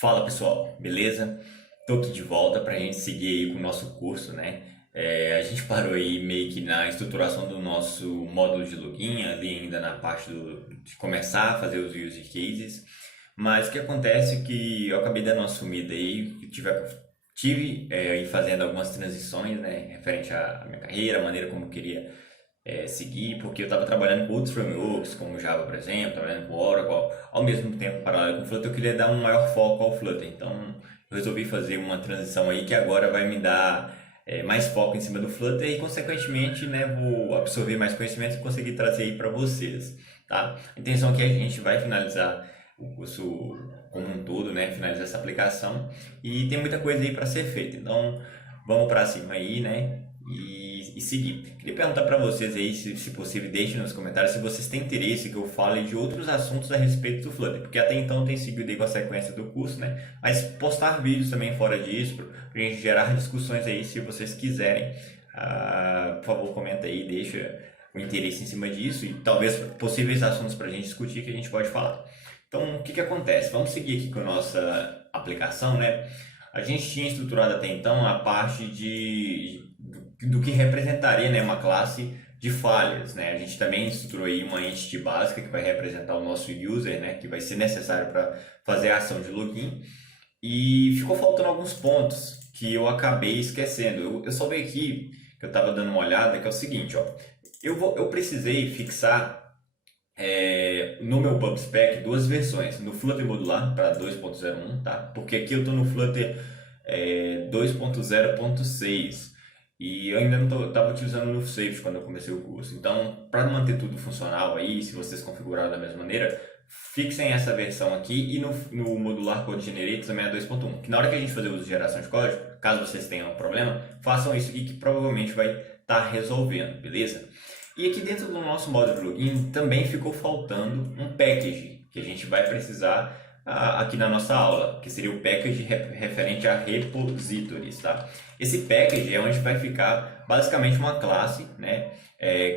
Fala pessoal, beleza? Tô aqui de volta para a gente seguir aí com o nosso curso, né? A gente parou aí meio que na estruturação do nosso módulo de login, ali ainda na parte de começar a fazer os use cases, mas o que acontece é que eu acabei dando uma sumida aí, tive aí fazendo algumas transições, né? Referente à minha carreira, a maneira como eu queria seguir, porque eu estava trabalhando com outros frameworks, como Java, por exemplo, trabalhando com Oracle, ao mesmo tempo, paralelo com o Flutter, eu queria dar um maior foco ao Flutter. Então, eu resolvi fazer uma transição aí que agora vai me dar mais foco em cima do Flutter e, consequentemente, né, vou absorver mais conhecimento e conseguir trazer aí para vocês, tá? A intenção aqui é que a gente vai finalizar o curso como um todo, né, finalizar essa aplicação e tem muita coisa aí para ser feita. Então, vamos para cima aí, né? E seguir. Queria perguntar para vocês aí, se possível, deixem nos comentários se vocês têm interesse que eu fale de outros assuntos a respeito do Flutter, porque até então tem seguido aí com a sequência do curso, né? Mas postar vídeos também fora disso, para a gente gerar discussões aí, se vocês quiserem. Por favor, comenta aí, deixa o interesse em cima disso e talvez possíveis assuntos para a gente discutir que a gente pode falar. Então, o que que acontece? Vamos seguir aqui com a nossa aplicação, né? A gente tinha estruturado até então a parte do que representaria, né, uma classe de falhas, né? A gente também estruturou aí uma entity básica que vai representar o nosso user, né, que vai ser necessário para fazer a ação de login. E ficou faltando alguns pontos que eu acabei esquecendo. Eu só vi aqui que eu estava dando uma olhada, que é o seguinte, ó. Eu precisei fixar no meu PubSpec duas versões, no Flutter modular para 2.01, tá? Porque aqui eu estou no Flutter 2.0.6 e eu ainda não estava utilizando no Safety quando eu comecei o curso. Então, para manter tudo funcional aí, se vocês configuraram da mesma maneira, fixem essa versão aqui e no modular Code Generate também é 2.1, que na hora que a gente fazer o uso de geração de código, caso vocês tenham um problema, façam isso aqui que provavelmente vai estar resolvendo, beleza? E aqui dentro do nosso módulo de login também ficou faltando um package que a gente vai precisar aqui na nossa aula, que seria o package referente a repositories, tá? Esse package é onde vai ficar basicamente uma classe, né,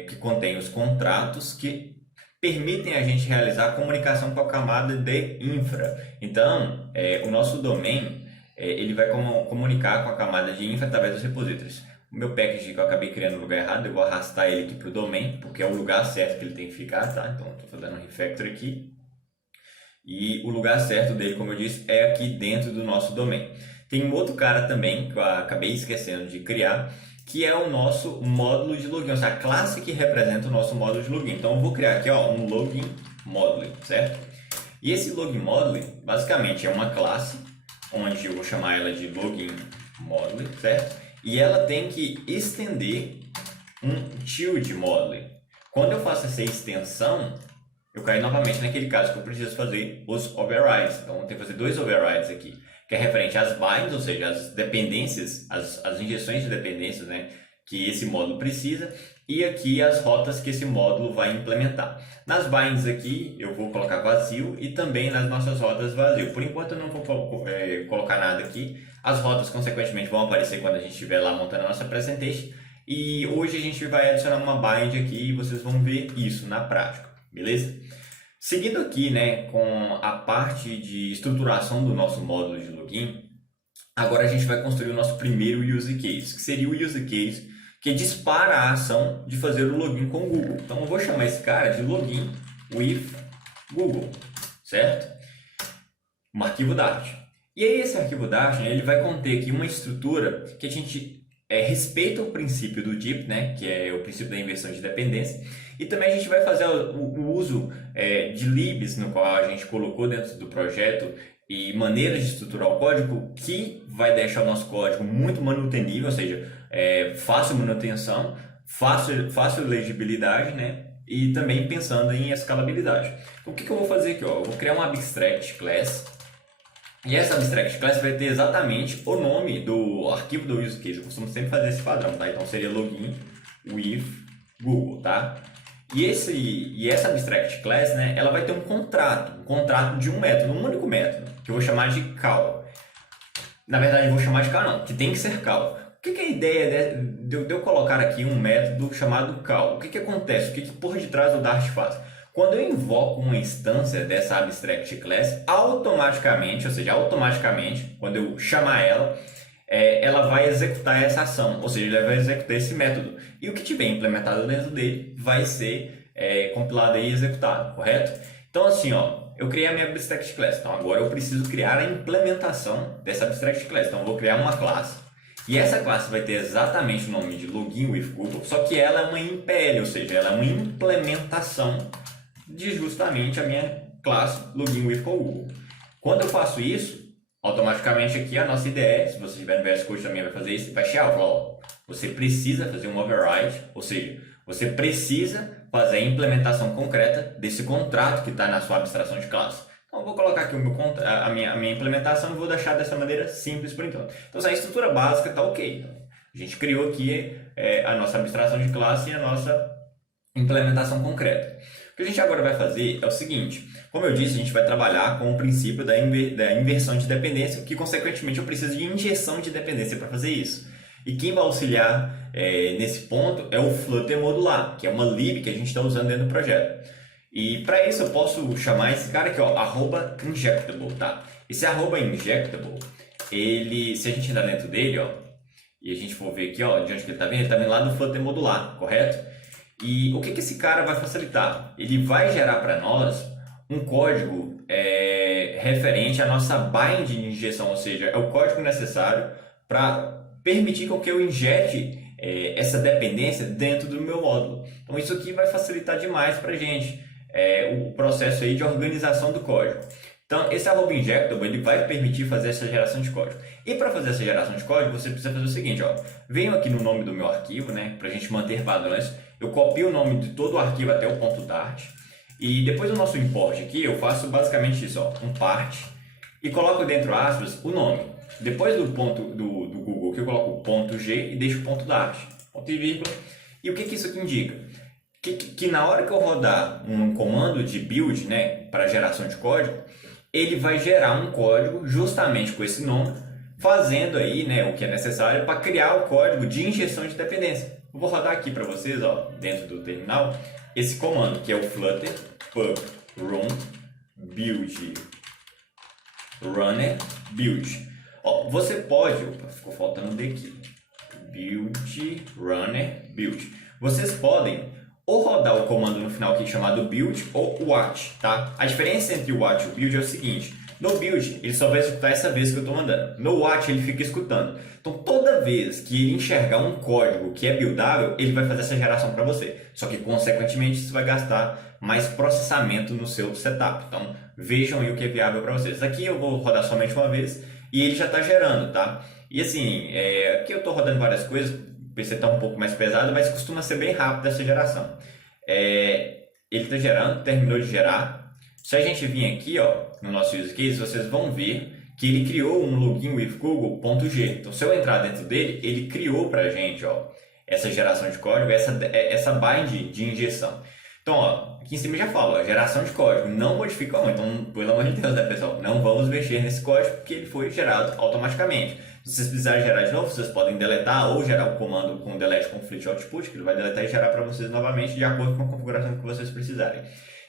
que contém os contratos que permitem a gente realizar a comunicação com a camada de infra. Então, o nosso domain ele vai comunicar com a camada de infra através dos repositórios. O meu package que eu acabei criando no lugar errado, eu vou arrastar ele aqui para o domain, porque é o lugar certo que ele tem que ficar, tá? Então, estou fazendo um refactor aqui. E o lugar certo dele, como eu disse, é aqui dentro do nosso domain. Tem um outro cara também, que eu acabei esquecendo de criar, que é o nosso módulo de login, ou seja, a classe que representa o nosso módulo de login. Então, eu vou criar aqui um login module, certo? E esse login module, basicamente, é uma classe, onde eu vou chamar ela de login module, certo? E ela tem que estender um child module. Quando eu faço essa extensão, eu caio novamente naquele caso que eu preciso fazer os overrides. Então, eu tenho que fazer dois overrides aqui, que é referente às binds, ou seja, as dependências, as injeções de dependências, né, que esse módulo precisa, e aqui as rotas que esse módulo vai implementar. Nas binds aqui, eu vou colocar vazio e também nas nossas rotas vazio. Por enquanto, eu não vou colocar nada aqui. As rotas, consequentemente, vão aparecer quando a gente estiver lá montando a nossa presentation. E hoje a gente vai adicionar uma bind aqui e vocês vão ver isso na prática, beleza? Seguindo aqui, né, com a parte de estruturação do nosso módulo de login, agora a gente vai construir o nosso primeiro use case, que seria o use case que dispara a ação de fazer o login com o Google. Então eu vou chamar esse cara de login with Google, certo? Um arquivo Dart. E aí esse arquivo Dart, né, ele vai conter aqui uma estrutura que a gente respeita o princípio do DEEP, né, que é o princípio da inversão de dependência, e também a gente vai fazer o uso de libs, no qual a gente colocou dentro do projeto, e maneiras de estruturar o código que vai deixar o nosso código muito manutenível, ou seja, fácil manutenção, fácil legibilidade, né, e também pensando em escalabilidade. Então, o que eu vou fazer aqui? Eu vou criar um abstract class. E essa abstract class vai ter exatamente o nome do arquivo do use case. Eu costumo sempre fazer esse padrão, tá? Então seria login with Google, tá? E essa abstract class, né, ela vai ter um contrato de um método, um único método, que eu vou chamar de call. Na verdade, eu vou chamar de call não, que tem que ser call. O que é a ideia de eu colocar aqui um método chamado call? O que acontece? O que por detrás do Dart faz? Quando eu invoco uma instância dessa abstract class, automaticamente, ou seja, automaticamente, quando eu chamar ela, ela vai executar essa ação, ou seja, ela vai executar esse método. E o que tiver implementado dentro dele vai ser compilado e executado, correto? Então assim, ó, eu criei a minha abstract class, então agora eu preciso criar a implementação dessa abstract class. Então eu vou criar uma classe, e essa classe vai ter exatamente o nome de Login with Google, só que ela é uma IMPL, ou seja, ela é uma implementação de justamente a minha classe Login with Google. Quando eu faço isso, automaticamente aqui a nossa IDE, se você tiver no VS Code também vai fazer isso, vai chegar, ó, você precisa fazer um override, ou seja, você precisa fazer a implementação concreta desse contrato que está na sua abstração de classe. Então eu vou colocar aqui a minha implementação e vou deixar dessa maneira simples por enquanto. Então a estrutura básica está ok. A gente criou aqui a nossa abstração de classe e a nossa implementação concreta. O que a gente agora vai fazer é o seguinte: como eu disse, a gente vai trabalhar com o princípio da inversão de dependência, que consequentemente eu preciso de injeção de dependência para fazer isso. E quem vai auxiliar nesse ponto é o Flutter modular, que é uma lib que a gente está usando dentro do projeto. E para isso eu posso chamar esse cara aqui, ó, @injectable, tá? Esse @injectable, se a gente entrar dentro dele, ó, e a gente for ver aqui, ó, de onde que ele está vindo, ele está vindo lá do Flutter modular, correto? E o que esse cara vai facilitar? Ele vai gerar para nós um código referente à nossa bind de injeção, ou seja, é o código necessário para permitir que eu injete essa dependência dentro do meu módulo. Então isso aqui vai facilitar demais para a gente o processo aí de organização do código. Então esse @injectable ele vai permitir fazer essa geração de código. E para fazer essa geração de código você precisa fazer o seguinte, ó, venho aqui no nome do meu arquivo, né, para a gente manter padrões. Eu copio o nome de todo o arquivo até o ponto .dart. E depois do nosso import aqui, eu faço basicamente isso, ó, um part, e coloco dentro aspas o nome. Depois do ponto do Google, que eu coloco o ponto G e deixo o ponto .dart, ponto e vírgula. E o que isso aqui indica? Que na hora que eu rodar um comando de build, né, para geração de código, ele vai gerar um código justamente com esse nome, fazendo aí, né, o que é necessário para criar o código de injeção de dependência. Eu vou rodar aqui para vocês, ó, dentro do terminal, esse comando que é o flutter pub run build runner build. Ó, você pode, opa, ficou faltando um D aqui, build runner build. Vocês podem ou rodar o comando no final aqui chamado build ou watch, tá? A diferença entre o watch e o build é o seguinte: no build ele só vai executar essa vez que eu estou mandando, no watch ele fica escutando. Então toda vez que ele enxergar um código que é buildável, ele vai fazer essa geração para você. Só que consequentemente isso vai gastar mais processamento no seu setup. Então vejam aí o que é viável para vocês. Aqui eu vou rodar somente uma vez e ele já está gerando, tá? E assim, aqui eu estou rodando várias coisas, o PC está um pouco mais pesado, mas costuma ser bem rápido essa geração. Ele está gerando, terminou de gerar. Se a gente vir aqui, ó, no nosso use case, vocês vão ver que ele criou um login with Google.g. Então, se eu entrar dentro dele, ele criou para a gente, ó, essa geração de código, essa bind de injeção. Então, ó, aqui em cima já fala, ó, geração de código, não modifica, então, pelo amor de Deus, né, pessoal? Não vamos mexer nesse código porque ele foi gerado automaticamente. Se vocês precisarem gerar de novo, vocês podem deletar ou gerar o comando com delete conflict output, que ele vai deletar e gerar para vocês novamente de acordo com a configuração que vocês precisarem.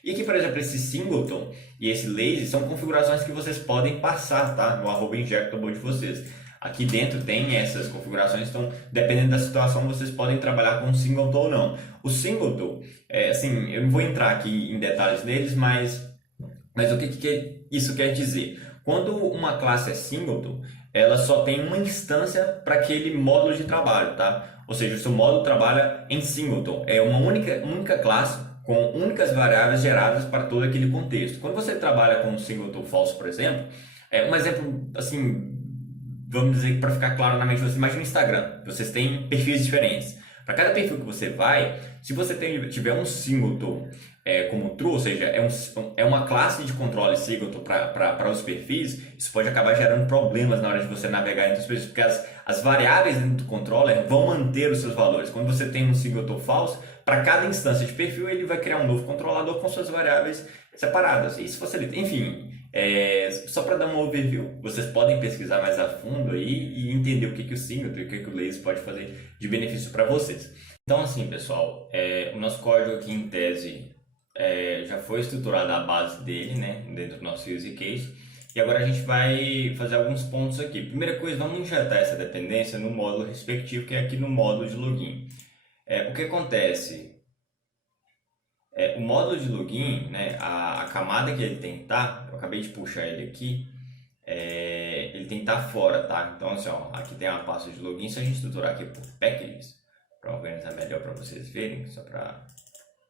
E aqui, por exemplo, esse singleton e esse lazy são configurações que vocês podem passar, tá? No @injectable de vocês. Aqui dentro tem essas configurações, então dependendo da situação vocês podem trabalhar com singleton ou não. O singleton, assim, eu não vou entrar aqui em detalhes neles, mas o que isso quer dizer? Quando uma classe é singleton, ela só tem uma instância para aquele módulo de trabalho, tá? Ou seja, o seu módulo trabalha em singleton, é uma única classe com únicas variáveis geradas para todo aquele contexto. Quando você trabalha com um singleton false, por exemplo, um exemplo assim, vamos dizer que para ficar claro na mente, você imagina o Instagram, vocês têm perfis diferentes. Para cada perfil que você vai, se você tiver um singleton como true, ou seja, é uma classe de controle singleton para os perfis, isso pode acabar gerando problemas na hora de você navegar entre os perfis, porque as variáveis dentro do controller vão manter os seus valores. Quando você tem um singleton false, para cada instância de perfil, ele vai criar um novo controlador com suas variáveis separadas. Isso facilita. Enfim, só para dar um overview, vocês podem pesquisar mais a fundo aí e entender o que o singleton e o que o lazy pode fazer de benefício para vocês. Então, assim, pessoal, o nosso código aqui em tese já foi estruturada a base dele, né, dentro do nosso use case. E agora a gente vai fazer alguns pontos aqui. Primeira coisa, vamos injetar essa dependência no módulo respectivo, que é aqui no módulo de login. O que acontece? O módulo de login, né, a camada que ele tem que estar, eu acabei de puxar ele aqui, ele tem que estar fora, tá? Então, assim, ó, aqui tem uma pasta de login. Se a gente estruturar aqui por packages, para organizar melhor para vocês verem, só para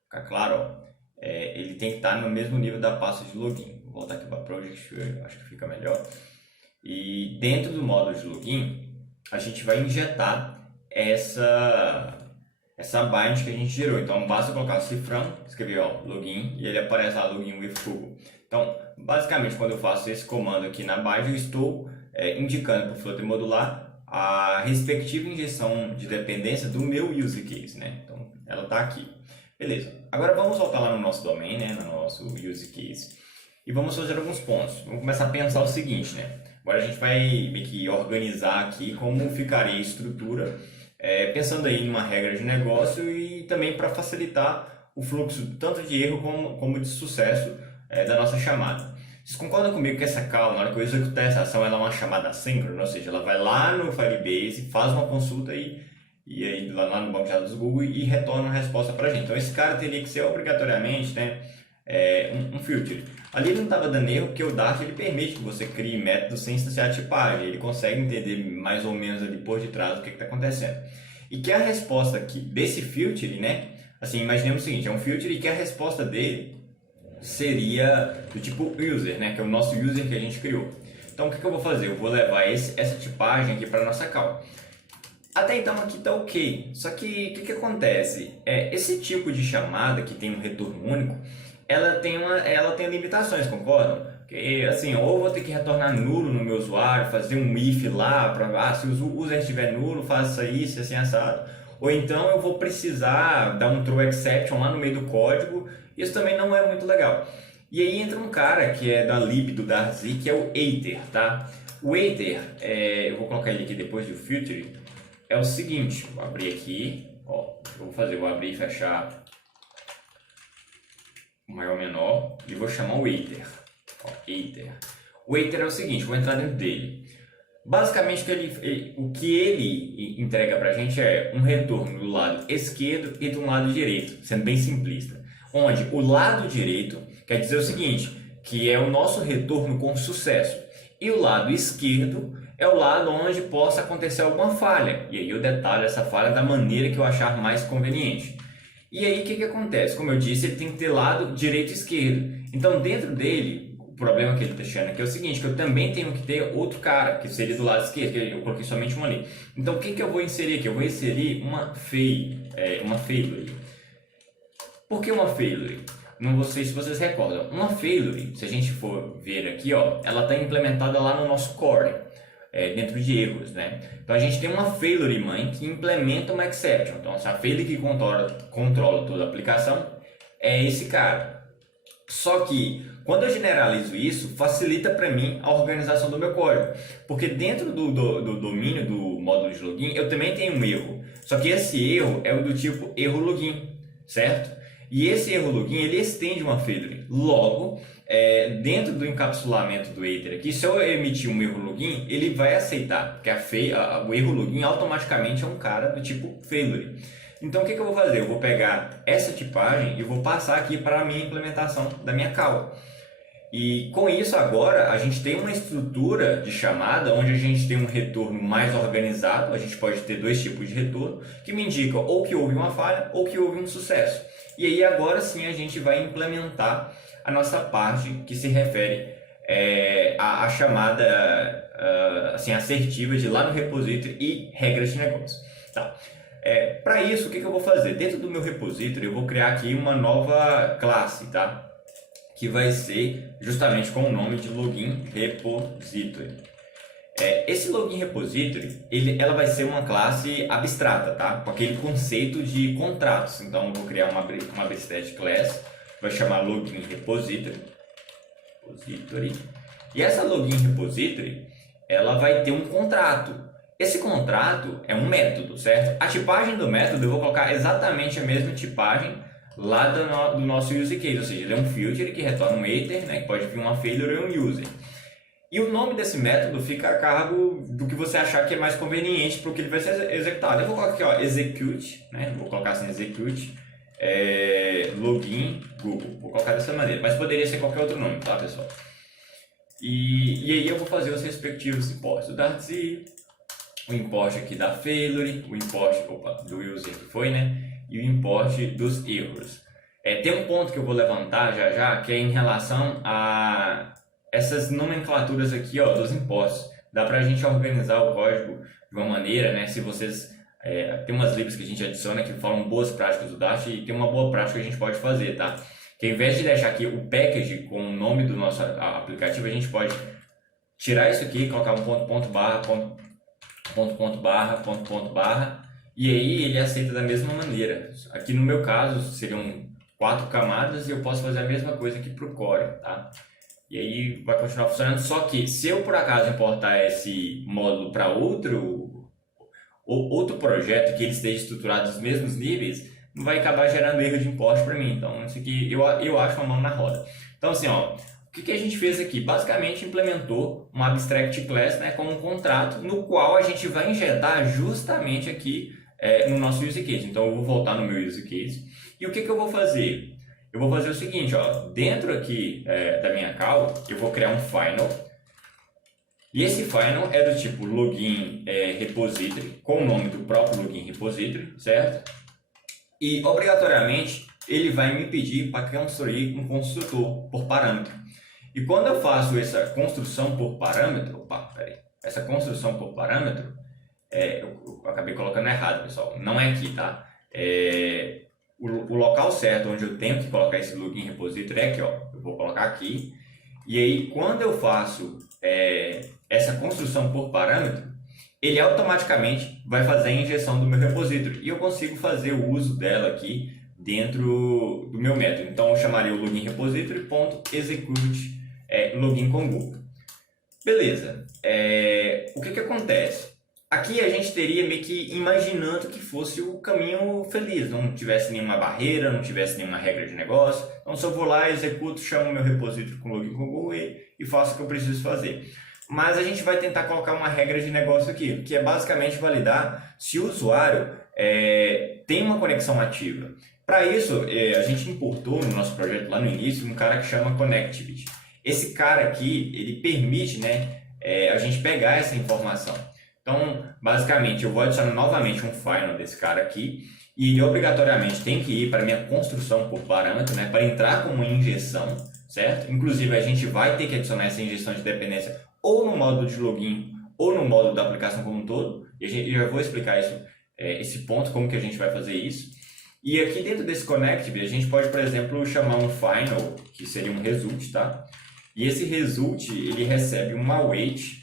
ficar claro, ó, ele tem que estar no mesmo nível da pasta de login. Vou voltar aqui para Project, eu acho que fica melhor. E dentro do módulo de login, a gente vai injetar essa bind que a gente gerou. Então, basta colocar cifrão, escrever ó, login, e ele aparece lá, login with Google. Então, basicamente, quando eu faço esse comando aqui na bind, eu estou indicando para o Flutter modular a respectiva injeção de dependência do meu use case, né? Então, ela está aqui. Beleza. Agora, vamos voltar lá no nosso domain, né? No nosso use case. E vamos fazer alguns pontos. Vamos começar a pensar o seguinte, né? Agora a gente vai meio que organizar aqui como ficaria a estrutura, pensando aí numa regra de negócio e também para facilitar o fluxo tanto de erro como de sucesso da nossa chamada. Vocês concordam comigo que essa call, na hora que eu executar essa ação, ela é uma chamada assíncrona? Ou seja, ela vai lá no Firebase, faz uma consulta e aí lá no banco de dados do Google e retorna uma resposta para a gente. Então esse cara teria que ser obrigatoriamente, né, um filter. Ali ele não estava dando erro porque o Dart ele permite que você crie métodos sem instanciar a tipagem. Ele consegue entender mais ou menos ali por detrás o que está acontecendo. E que a resposta aqui desse filter, né? Assim, imaginemos o seguinte, é um filter e que a resposta dele seria do tipo user, né? Que é o nosso user que a gente criou. Então o que eu vou fazer? Eu vou levar essa tipagem aqui para a nossa call. Até então aqui está ok. Só que o que acontece? Esse tipo de chamada que tem um retorno único, ela tem limitações, concordam? Porque, assim, ou eu vou ter que retornar nulo no meu usuário, fazer um if lá, para se o user estiver nulo, faça isso, assim, assado. Ou então eu vou precisar dar um throw exception lá no meio do código, isso também não é muito legal. E aí entra um cara que é da lib do Darzi, que é o Aether, tá? O Aether, eu vou colocar ele aqui depois do filter, é o seguinte, vou abrir aqui, ó, vou abrir e fechar o maior menor e vou chamar o Aether. O Aether é o seguinte, vou entrar dentro dele. Basicamente o que ele entrega pra gente é um retorno do lado esquerdo e do lado direito, sendo bem simplista. Onde o lado direito quer dizer o seguinte, que é o nosso retorno com sucesso. E o lado esquerdo é o lado onde possa acontecer alguma falha. E aí eu detalho essa falha da maneira que eu achar mais conveniente. E aí o que acontece? Como eu disse, ele tem que ter lado direito e esquerdo. Então dentro dele, o problema que ele está achando aqui é o seguinte, que eu também tenho que ter outro cara, que seria do lado esquerdo, que eu coloquei somente um ali. Então o que eu vou inserir aqui? Eu vou inserir uma failure. Por que uma failure? Não sei se vocês recordam. Uma failure, se a gente for ver aqui, ó, ela está implementada lá no nosso core. Dentro de erros, né? Então a gente tem uma failure mãe que implementa uma exception. Então essa failure que controla toda a aplicação é esse cara. Só que quando eu generalizo isso, facilita para mim a organização do meu código, porque dentro do domínio do módulo de login eu também tenho um erro. Só que esse erro é o do tipo erro login, certo? E esse erro login ele estende uma failure. Logo, dentro do encapsulamento do Aether aqui, se eu emitir um erro login, ele vai aceitar, porque o erro login automaticamente é um cara do tipo failure. Então o que eu vou fazer? Eu vou pegar essa tipagem e vou passar aqui para a minha implementação da minha call. E com isso agora a gente tem uma estrutura de chamada onde a gente tem um retorno mais organizado, a gente pode ter dois tipos de retorno, que me indicam ou que houve uma falha ou que houve um sucesso. E aí agora sim a gente vai implementar a nossa parte que se refere à chamada assim, assertiva de lá no repository e regras de negócio. Tá. Para isso, o que eu vou fazer? Dentro do meu repository eu vou criar aqui uma nova classe, tá? Que vai ser justamente com o nome de login repository. Esse login repository, ela vai ser uma classe abstrata, tá? Com aquele conceito de contratos. Então eu vou criar uma abstract class, vai chamar login repository. E essa login repository, ela vai ter um contrato. Esse contrato é um método, certo? A tipagem do método eu vou colocar exatamente a mesma tipagem lá do nosso use case, ou seja, ele é um filter que retorna um ether, né, que pode vir uma failure ou um user. E o nome desse método fica a cargo do que você achar que é mais conveniente para o que ele vai ser executado. Eu vou colocar aqui, ó, execute, né? Vou colocar assim, execute, login Google. Vou colocar dessa maneira, mas poderia ser qualquer outro nome, tá, pessoal? E aí eu vou fazer os respectivos imports do Dartz, o import aqui da failure, o import do user que foi, né? E o import dos erros. Tem um ponto que eu vou levantar já, que é em relação a essas nomenclaturas aqui, ó, dos impostos. Dá pra gente organizar o código de uma maneira, né? Se vocês... tem umas libs que a gente adiciona que falam boas práticas do Dart e tem uma boa prática que a gente pode fazer, tá? Que ao invés de deixar aqui o package com o nome do nosso aplicativo, a gente pode tirar isso aqui, colocar um ponto barra, e aí ele aceita da mesma maneira. Aqui no meu caso seriam 4 camadas e eu posso fazer a mesma coisa aqui para o core, tá? E aí vai continuar funcionando, só que se eu por acaso importar esse módulo para outro projeto que ele esteja estruturado nos mesmos níveis, vai acabar gerando erro de import para mim. Então isso aqui eu acho uma mão na roda. Então assim, ó, o que a gente fez aqui? Basicamente implementou um abstract class, né, como um contrato no qual a gente vai injetar justamente aqui no nosso use case. Então eu vou voltar no meu use case e o que eu vou fazer? Eu vou fazer o seguinte, ó, dentro aqui da minha call, eu vou criar um final. E esse final é do tipo login repository, com o nome do próprio login repository, certo? E obrigatoriamente ele vai me pedir para construir um construtor por parâmetro. E quando eu faço essa construção por parâmetro, essa construção por parâmetro, eu acabei colocando errado, pessoal, não é aqui, tá? O local certo onde eu tenho que colocar esse login repository é aqui, ó. Eu vou colocar aqui. E aí, quando eu faço essa construção por parâmetro, ele automaticamente vai fazer a injeção do meu repository. E eu consigo fazer o uso dela aqui dentro do meu método. Então, eu chamaria o login repository.execute login com Google. Beleza. O que acontece? Aqui a gente teria meio que imaginando que fosse o caminho feliz, não tivesse nenhuma barreira, não tivesse nenhuma regra de negócio. Então, se eu vou lá, executo, chamo meu repository com login com Google e faço o que eu preciso fazer. Mas a gente vai tentar colocar uma regra de negócio aqui, que é basicamente validar se o usuário tem uma conexão ativa. Para isso, a gente importou no nosso projeto lá no início um cara que chama Connectivity. Esse cara aqui, ele permite, né, a gente pegar essa informação. Então, basicamente, eu vou adicionar novamente um final desse cara aqui e ele obrigatoriamente tem que ir para a minha construção por parâmetro, né, para entrar como injeção, certo? Inclusive, a gente vai ter que adicionar essa injeção de dependência ou no módulo de login ou no módulo da aplicação como um todo. E eu já vou explicar isso, esse ponto, como que a gente vai fazer isso. E aqui dentro desse connect, a gente pode, por exemplo, chamar um final, que seria um result, tá? E esse result, ele recebe uma await.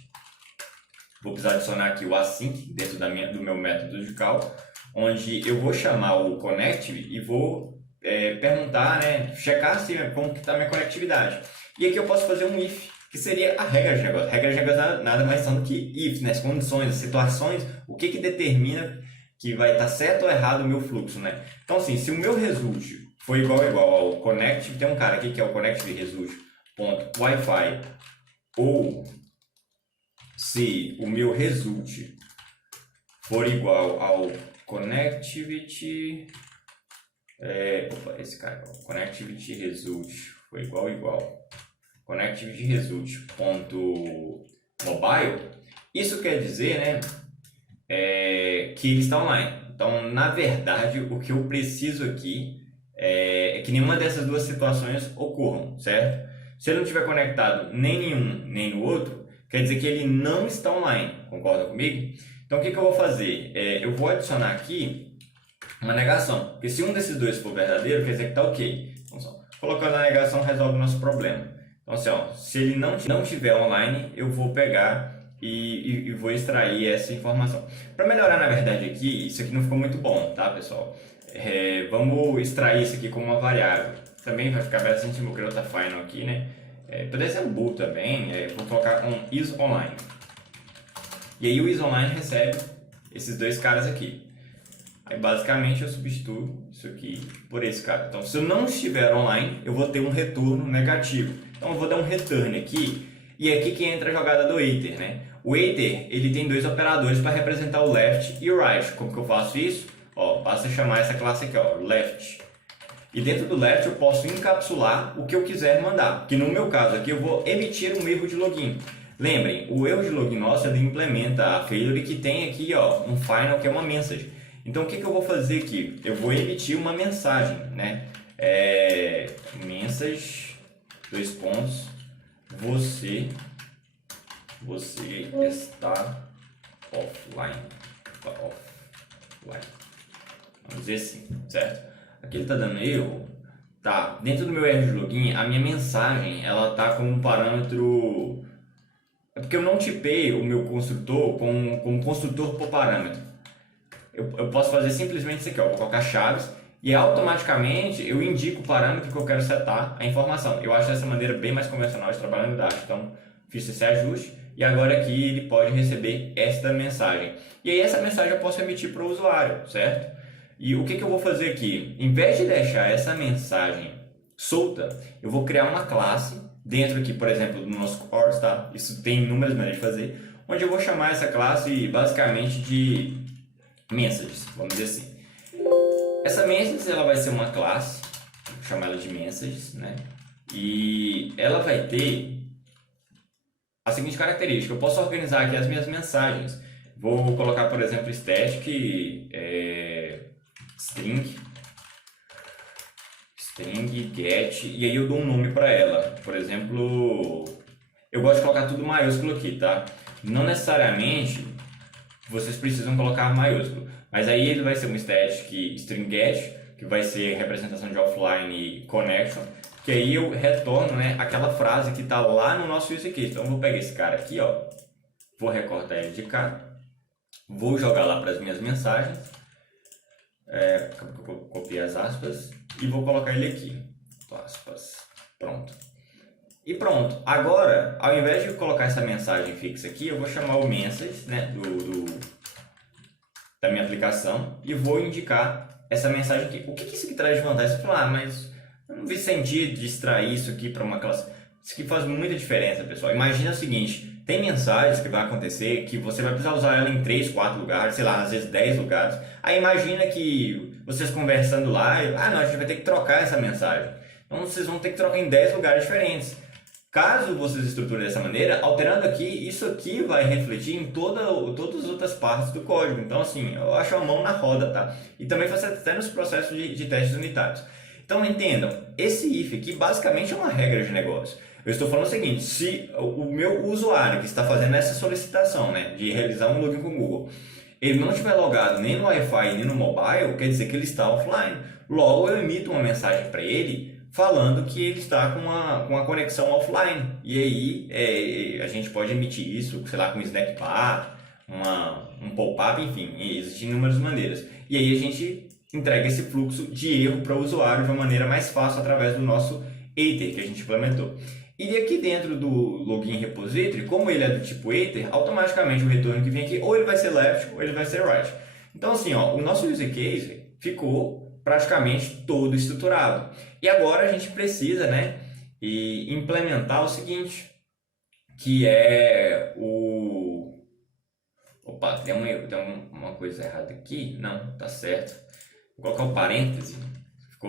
Vou precisar adicionar aqui o async dentro do meu método de call, onde eu vou chamar o connect e vou perguntar, né, checar assim, como que está a minha conectividade. E aqui eu posso fazer um if, que seria a regra de negócio. A regra de negócio nada mais são do que if, né, as condições, as situações, o que determina que vai estar certo ou errado o meu fluxo, né? Então assim, se o meu result for igual ao connect, tem um cara aqui que é o connect result.wi-fi, ou se o meu result for igual ao connectivity, esse cara, connectivity result foi igual connectivity result ponto mobile, isso quer dizer, né, que ele está online. Então, na verdade, o que eu preciso aqui é que nenhuma dessas duas situações ocorram, certo? Se ele não estiver conectado nem nenhum nem no outro, quer dizer que ele não está online, concorda comigo? Então o que eu vou fazer? Eu vou adicionar aqui uma negação, porque se um desses dois for verdadeiro, quer dizer que está ok. Então, só, colocando a negação resolve o nosso problema. Então assim, ó, se ele não estiver online, eu vou pegar e vou extrair essa informação. Para melhorar, na verdade, aqui, isso aqui não ficou muito bom, tá, pessoal? Vamos extrair isso aqui como uma variável. Também vai ficar bastante, vou criar outra final aqui, né? Poderia ser um bool também, vou colocar um isOnline. E aí o isOnline recebe esses dois caras aqui. Aí basicamente eu substituo isso aqui por esse cara. Então se eu não estiver online, eu vou ter um retorno negativo. Então eu vou dar um return aqui, e é aqui que entra a jogada do Iter, né? O Iter, ele tem dois operadores para representar o left e o right. Como que eu faço isso? Ó, basta chamar essa classe aqui, ó, left. E dentro do left eu posso encapsular o que eu quiser mandar. Que no meu caso aqui eu vou emitir um erro de login. Lembrem, o erro de login nosso ele implementa a failure que tem aqui, ó, um final que é uma message. Então o que eu vou fazer aqui? Eu vou emitir uma mensagem, né? Message, dois pontos, você está offline. Vamos dizer assim, certo? Aqui ele está dando erro. Tá, dentro do meu erro de login, a minha mensagem, ela tá com um parâmetro... É porque eu não tipei o meu construtor com construtor por parâmetro. Eu posso fazer simplesmente isso aqui, ó, vou colocar chaves e automaticamente eu indico o parâmetro que eu quero setar a informação. Eu acho essa maneira bem mais convencional de trabalhar no Dart. Então, fiz esse ajuste e agora aqui ele pode receber esta mensagem. E aí essa mensagem eu posso emitir para o usuário, certo? E o que eu vou fazer aqui? Em vez de deixar essa mensagem solta, eu vou criar uma classe dentro aqui, por exemplo, do nosso course, tá? Isso tem inúmeras maneiras de fazer, onde eu vou chamar essa classe basicamente de messages, vamos dizer assim. Essa messages ela vai ser uma classe, vou chamar ela de messages, né? E ela vai ter a seguinte característica: eu posso organizar aqui as minhas mensagens. Vou colocar, por exemplo, static string get, e aí eu dou um nome para ela. Por exemplo, eu gosto de colocar tudo maiúsculo aqui, tá? Não necessariamente vocês precisam colocar maiúsculo, mas aí ele vai ser um static string get, que vai ser representação de offline connection, que aí eu retorno, né, aquela frase que está lá no nosso use case. Então eu vou pegar esse cara aqui, ó, vou recortar ele de cá, vou jogar lá para as minhas mensagens, copiar as aspas e vou colocar ele aqui, aspas, pronto. E pronto, agora, ao invés de colocar essa mensagem fixa aqui, eu vou chamar o message, né, da minha aplicação e vou indicar essa mensagem aqui. O que isso aqui traz de vantagem? Você fala, mas eu não vi sentido de extrair isso aqui para uma classe. Isso aqui faz muita diferença, pessoal. Imagina o seguinte, tem mensagens que vai acontecer que você vai precisar usar ela em 3, 4 lugares, sei lá, às vezes 10 lugares. Aí imagina que vocês conversando lá, não, a gente vai ter que trocar essa mensagem. Então vocês vão ter que trocar em 10 lugares diferentes. Caso vocês estruturem dessa maneira, alterando aqui, isso aqui vai refletir em todas as outras partes do código. Então, assim, eu acho a mão na roda, tá? E também facilita até nos processos de testes unitários. Então, entendam, esse if aqui basicamente é uma regra de negócio. Eu estou falando o seguinte, se o meu usuário que está fazendo essa solicitação, né, de realizar um login com o Google, ele não estiver logado nem no Wi-Fi nem no mobile, quer dizer que ele está offline. Logo, eu emito uma mensagem para ele falando que ele está com uma conexão offline. E aí a gente pode emitir isso, sei lá, com um snack bar, um pop-up, enfim, existem inúmeras maneiras. E aí a gente entrega esse fluxo de erro para o usuário de uma maneira mais fácil através do nosso Iter que a gente implementou. E aqui dentro do login repository, como ele é do tipo Iter, automaticamente o retorno que vem aqui, ou ele vai ser left ou ele vai ser right. Então assim, ó, o nosso use case ficou praticamente todo estruturado. E agora a gente precisa, né, implementar o seguinte, que é o... Opa, tem uma coisa errada aqui. Não, tá certo. Vou colocar um parêntese.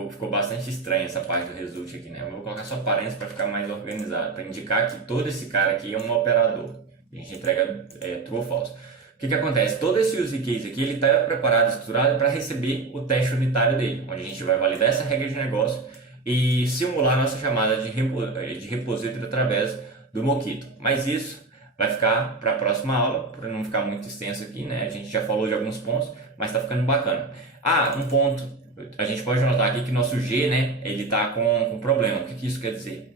Ficou bastante estranho essa parte do result aqui, né? Eu vou colocar só parênteses para ficar mais organizado, para indicar que todo esse cara aqui é um operador. A gente entrega true ou false. O que acontece? Todo esse use case aqui, ele está preparado, estruturado para receber o teste unitário dele, onde a gente vai validar essa regra de negócio e simular nossa chamada de repository através do Mockito. Mas isso vai ficar para a próxima aula, para não ficar muito extenso aqui, né? A gente já falou de alguns pontos, mas está ficando bacana. Um ponto, a gente pode notar aqui que nosso G, né, ele está com problema. O que isso quer dizer?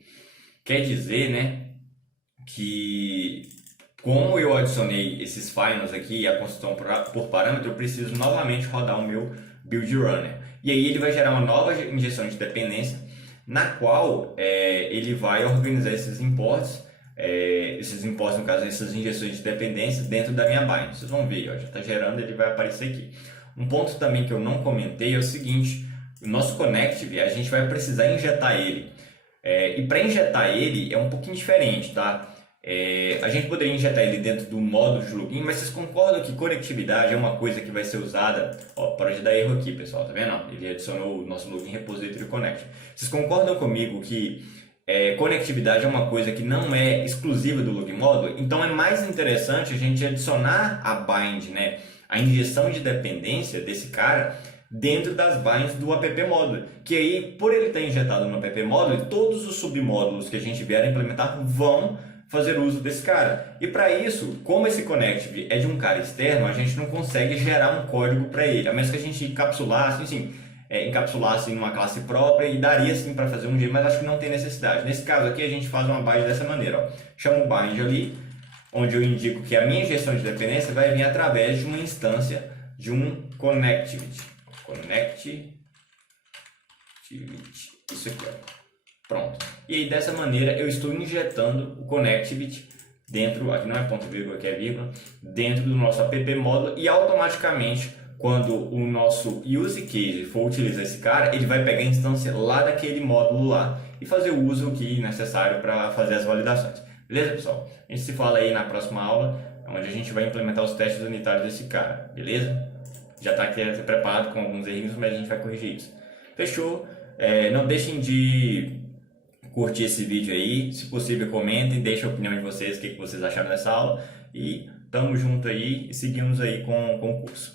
Quer dizer, né, que como eu adicionei esses finals aqui e a construção por parâmetro, eu preciso novamente rodar o meu build runner. E aí ele vai gerar uma nova injeção de dependência, na qual ele vai organizar esses imports, no caso, essas injeções de dependência dentro da minha bind. Vocês vão ver, ó, já está gerando, ele vai aparecer aqui. Um ponto também que eu não comentei é o seguinte, o nosso Connective, a gente vai precisar injetar ele. E para injetar ele é um pouquinho diferente, tá? A gente poderia injetar ele dentro do módulo de login, mas vocês concordam que conectividade é uma coisa que vai ser usada? Ó, pode dar erro aqui, pessoal, tá vendo? Ele adicionou o nosso login repository connect. Vocês concordam comigo que conectividade é uma coisa que não é exclusiva do login módulo? Então é mais interessante a gente adicionar a bind, né? A injeção de dependência desse cara dentro das binds do app módulo, que aí, por ele estar injetado no app módulo, todos os submódulos que a gente vier a implementar vão fazer uso desse cara. E para isso, como esse Connective é de um cara externo, a gente não consegue gerar um código para ele, a menos que a gente encapsulasse numa classe própria e daria sim para fazer um dia, mas acho que não tem necessidade. Nesse caso aqui, a gente faz uma bind dessa maneira, ó. Chama o bind ali, onde eu indico que a minha injeção de dependência vai vir através de uma instância de um Connectivity. Isso aqui, ó. Pronto. E aí dessa maneira eu estou injetando o Connectivity dentro, aqui não é ponto vírgula, aqui é vírgula, dentro do nosso app módulo e automaticamente quando o nosso use case for utilizar esse cara, ele vai pegar a instância lá daquele módulo lá e fazer o uso que necessário para fazer as validações. Beleza, pessoal? A gente se fala aí na próxima aula, onde a gente vai implementar os testes unitários desse cara, beleza? Já está aqui preparado com alguns erros, mas a gente vai corrigir isso. Fechou? Não deixem de curtir esse vídeo aí, se possível comentem, deixem a opinião de vocês, o que vocês acharam dessa aula e tamo junto aí e seguimos aí com o curso.